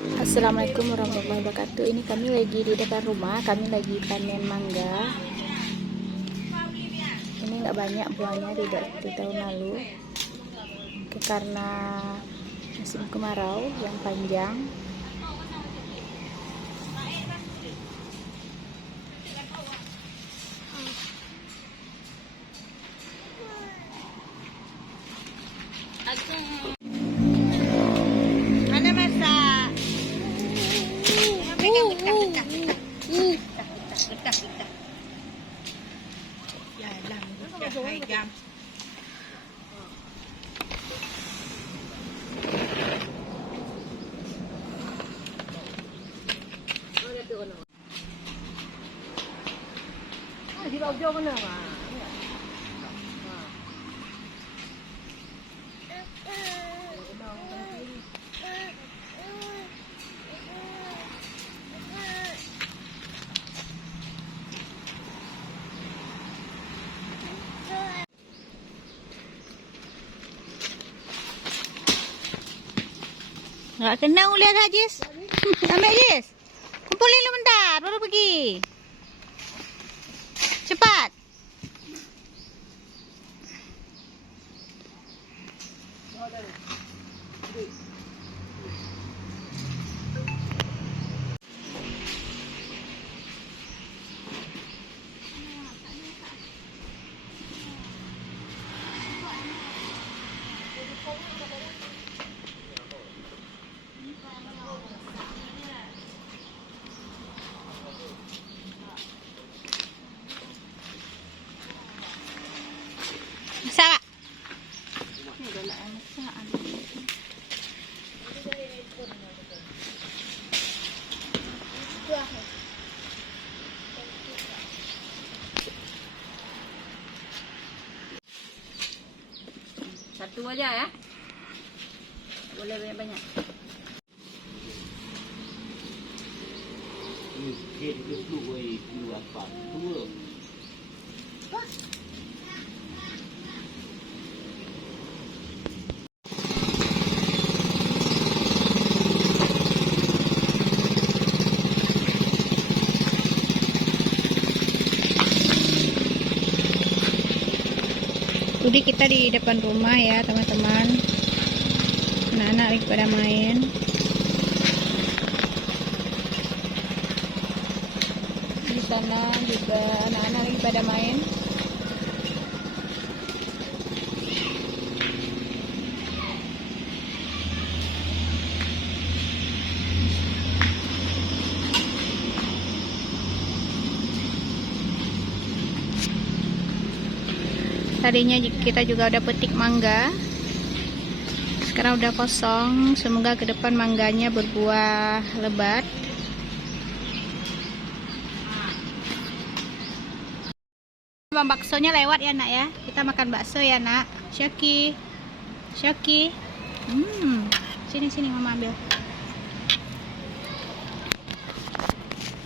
Assalamualaikum warahmatullahi wabarakatuh. Ini kami lagi di depan rumah, kami lagi panen mangga. Ini nggak banyak buahnya, tidak seperti tahun lalu. Karena musim kemarau yang panjang. Mana masak? Pegang betah. Jalan betah pegang. Di bawah jauh mana, Mak? Nggak kena ulian Jis. Ambil Jis. Kumpulin lu bentar, baru pergi. Cepat. Masak. Satu aja ya. Boleh banyak-banyak. Jadi kita di depan rumah ya teman-teman. Anak-anak lagi pada main. Di sana juga anak-anak lagi pada main. Tadinya kita juga udah petik mangga, sekarang udah kosong. Semoga ke depan mangganya berbuah lebat. Bang baksonya lewat ya nak ya. Kita makan bakso ya nak. Syaki. Sini mama ambil.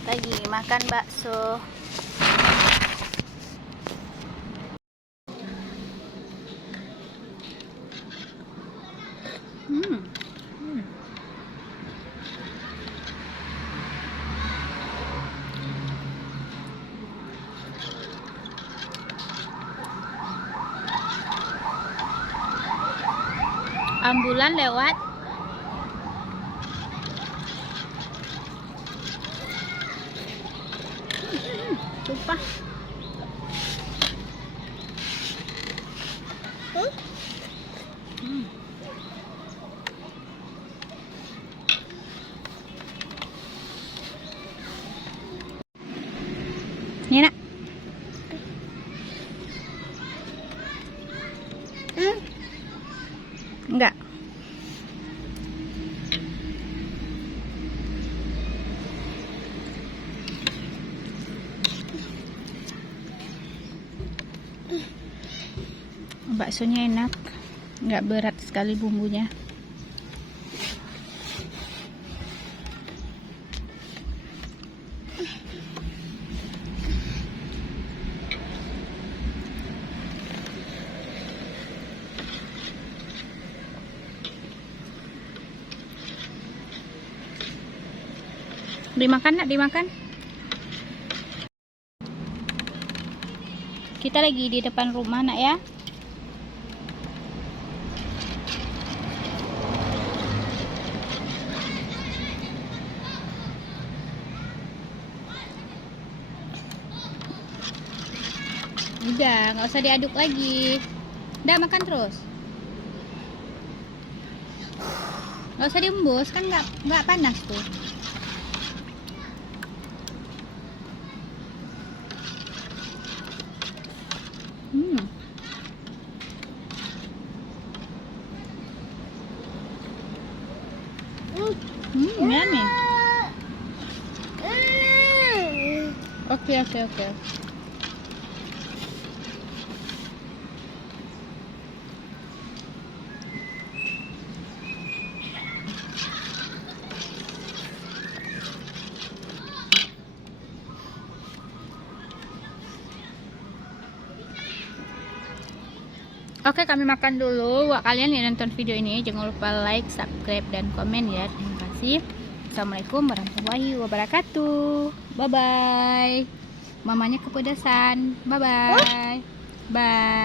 Lagi makan bakso. Ambulan lewat. Tumpah. Ini nak. Enggak. Baksonya enak, nggak berat sekali bumbunya. Dimakan nak, dimakan. Kita lagi di depan rumah nak ya. Udah, nggak usah diaduk lagi. Udah, makan terus. Nggak usah diembus, kan nggak panas tuh. Yummy. Oke. Oke, kami makan dulu. Buat kalian yang nonton video ini, jangan lupa like, subscribe, dan komen ya. Terima kasih. Assalamualaikum warahmatullahi wabarakatuh. Bye-bye. Mamanya kepedesan. Bye-bye. Bye.